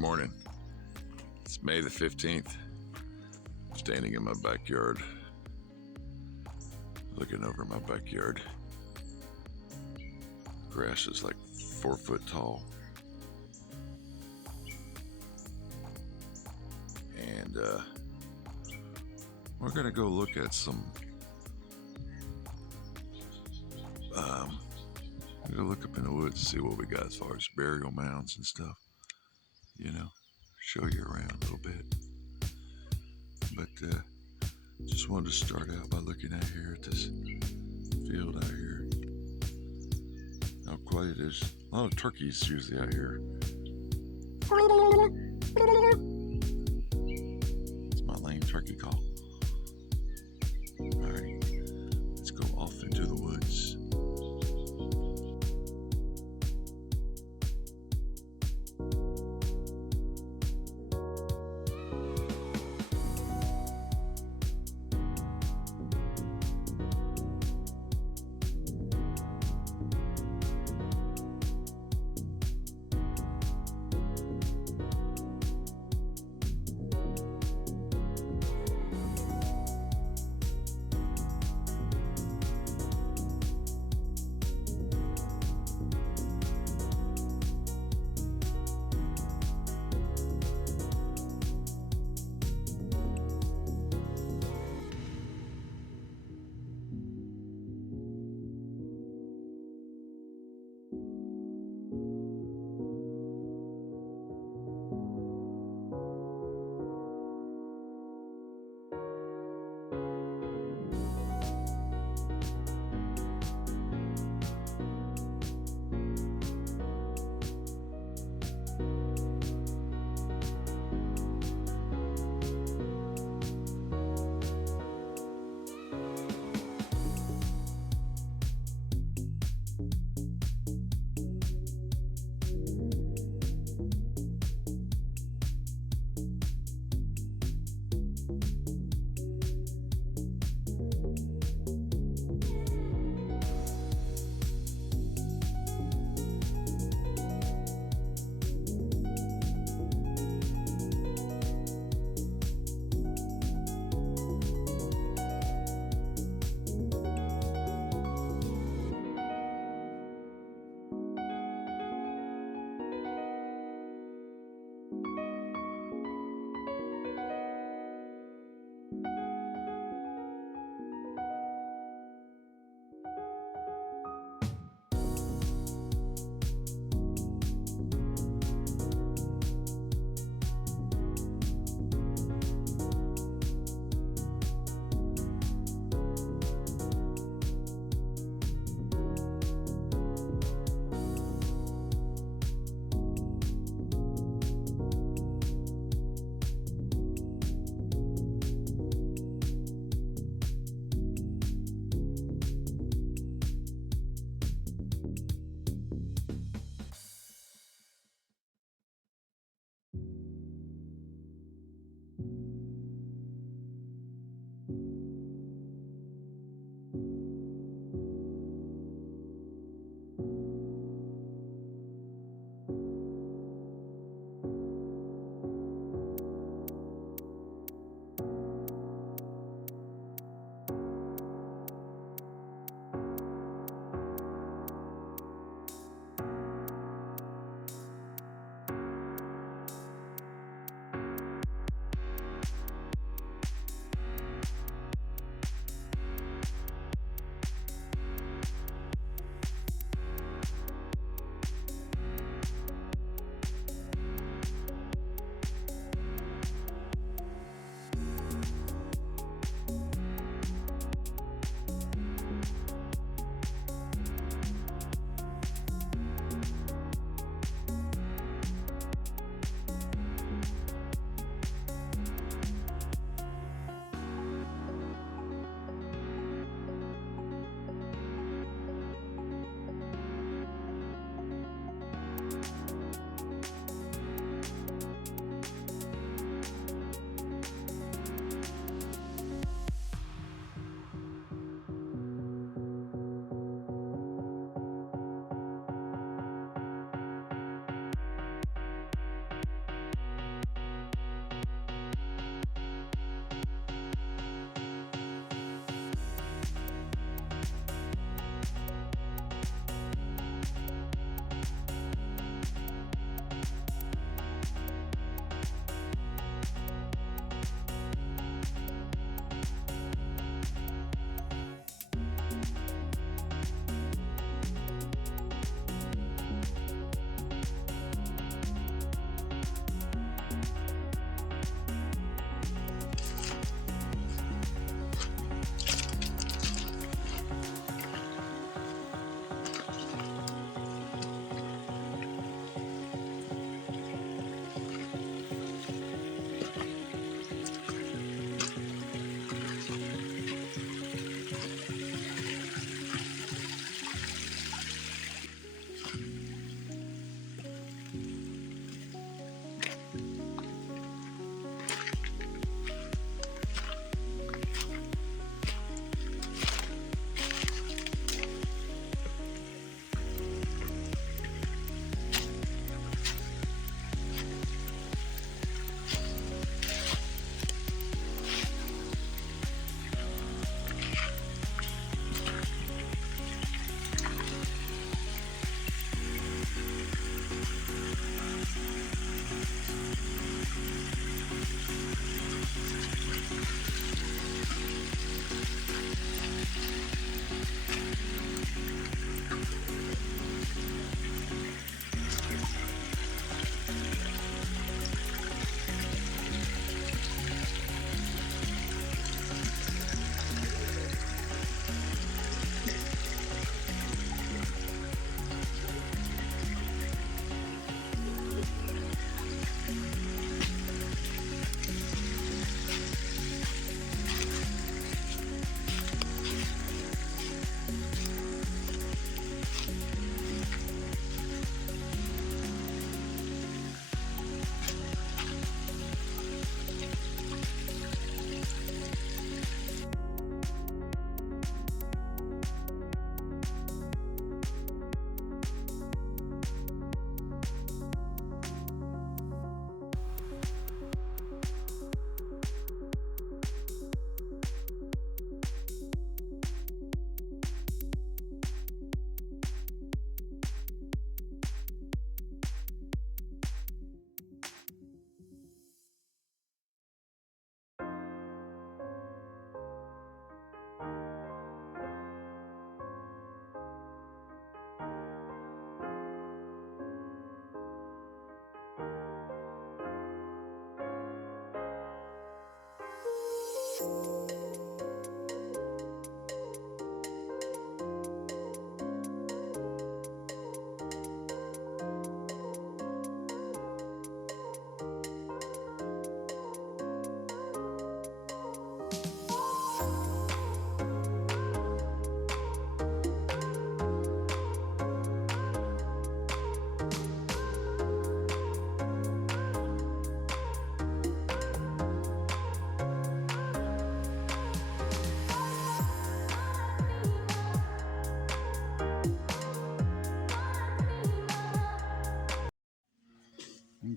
morning. It's May the 15th. I'm standing in my backyard, looking over my backyard. Grass is like 4 foot tall. And we're gonna go look at some go look up in the woods and see what we got as far as burial mounds and stuff. You know, show you around a little bit. But just wanted to start out by looking out here at this field out here. How quiet it is. A lot of turkeys usually out here. It's my lame turkey call. Alright, let's go off into the woods.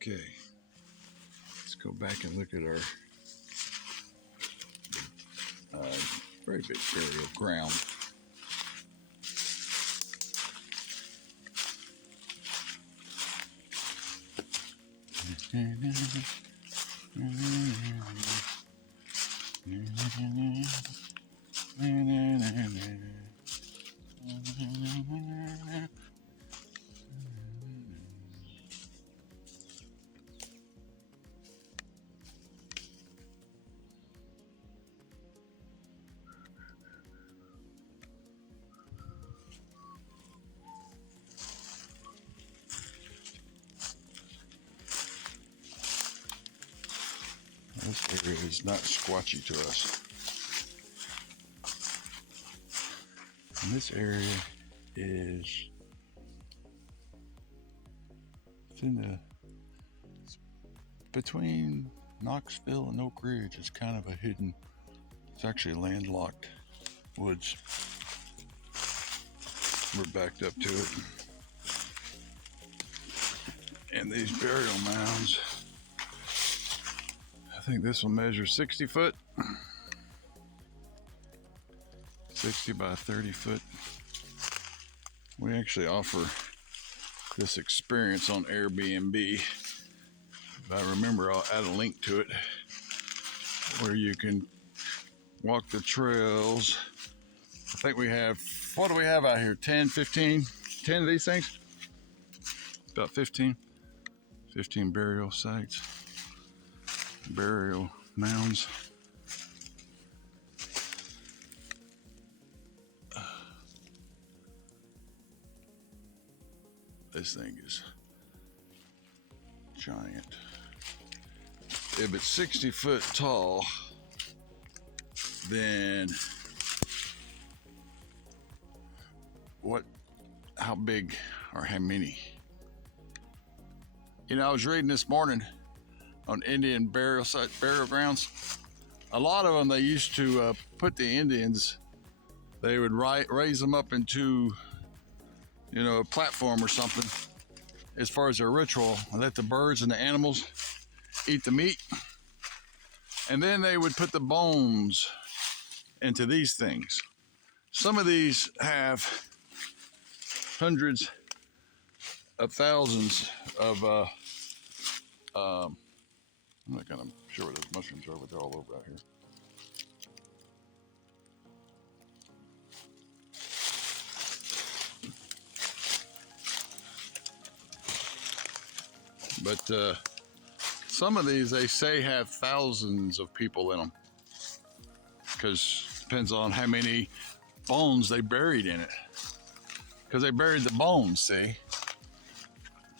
Okay, let's go back and look at our very big burial ground. This area is not squatchy to us. And this area is it's between Knoxville and Oak Ridge. It's kind of a hidden, it's actually landlocked woods. We're backed up to it. And these burial mounds, I think this will measure 60 foot. 60 by 30 foot. We actually offer this experience on Airbnb. If I remember, I'll add a link to it where you can walk the trails. I think we have, what do we have out here? 10, 15, 10 of these things? About 15 burial sites, burial mounds. This thing is giant. If it's 60 foot tall, then how big or how many? You know, I was reading this morning on Indian burial grounds. A lot of them, they used to put the Indians, they would raise them up into, you know, a platform or something as far as their ritual, and let the birds and the animals eat the meat. And then they would put the bones into these things. Some of these have hundreds of thousands of, I'm not kind of sure where those mushrooms are, but they're all over out here. But some of these, they say, have thousands of people in them, because it depends on how many bones they buried in it, because they buried the bones, see?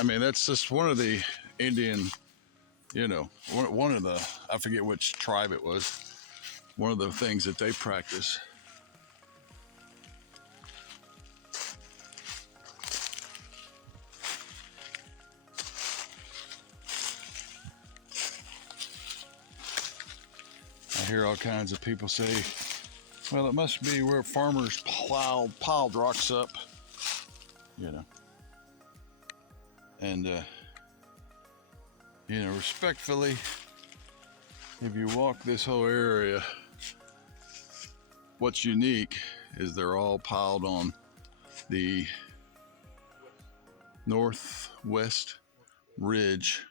I mean, that's just one of the Indian, you know, one of the, I forget which tribe it was, one of the things that they practice. I hear all kinds of people say, well, it must be where farmers piled rocks up, you know. And, you know, respectfully, if you walk this whole area, what's unique is they're all piled on the northwest ridge,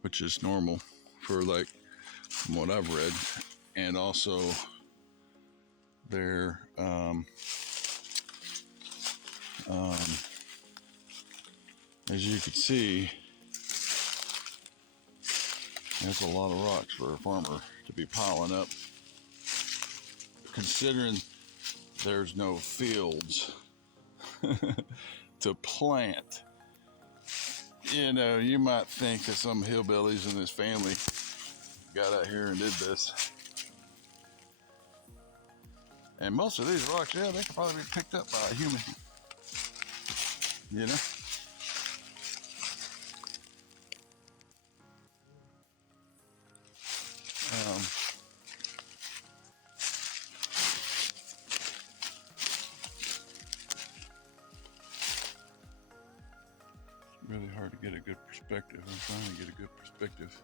which is normal for, like, from what I've read. And also they're as you can see, that's a lot of rocks for a farmer to be piling up, considering there's no fields to plant. You know, you might think that some hillbillies in this family got out here and did this. And most of these rocks, yeah, they could probably be picked up by a human, you know? Really hard to get a good perspective. I'm trying to get a good perspective.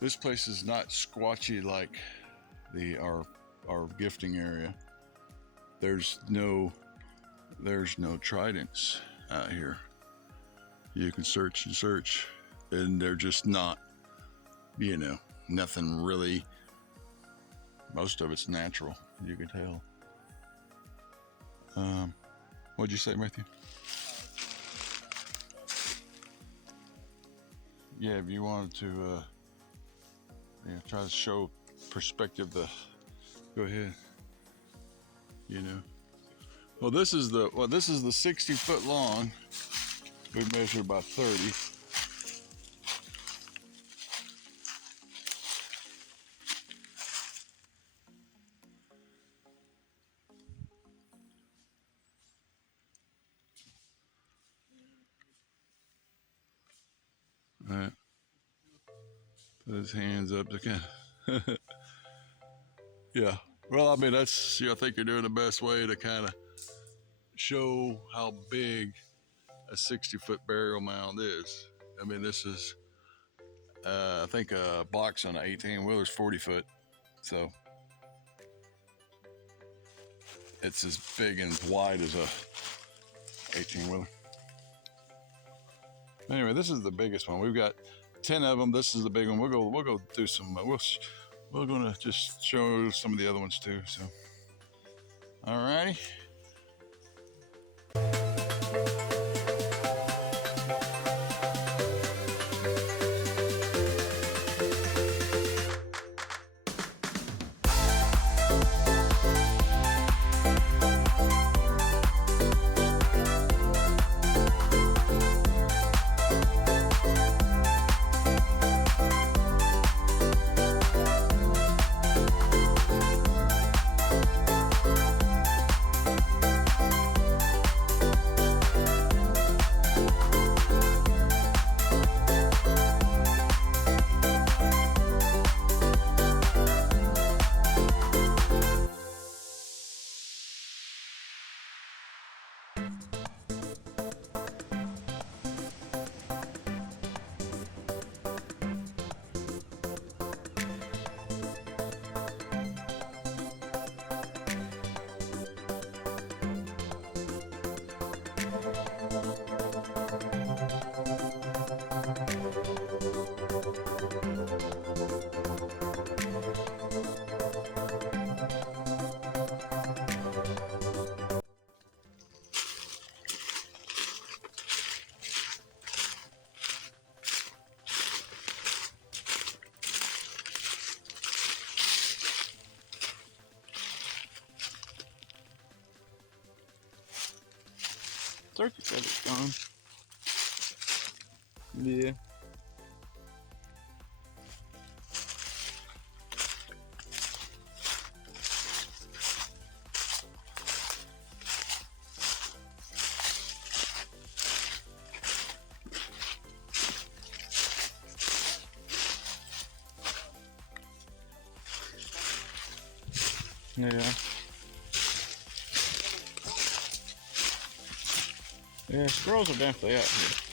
This place is not squatchy like our gifting area. There's no tridents out here. You can search and search, and they're just not, you know, nothing really. Most of it's natural, you can tell. What'd you say, Matthew? Yeah, if you wanted to try to show perspective, go ahead. You know. Well, this is the 60-foot long. We measured by 30. All right. Put his hands up to kind of yeah. Well, I mean, that's, I think you're doing the best way to kind of show how big a 60-foot burial mound is. I mean, this is, I think a box on an 18-wheeler is 40 foot. So it's as big and wide as a 18-wheeler. Anyway, this is the biggest one. We've got 10 of them. This is the big one. We'll go do some, we're gonna just show some of the other ones too, so. All righty. Turkey feather's gone. Yeah. Yeah. Yeah, squirrels are definitely out here.